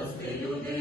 Господи, люди.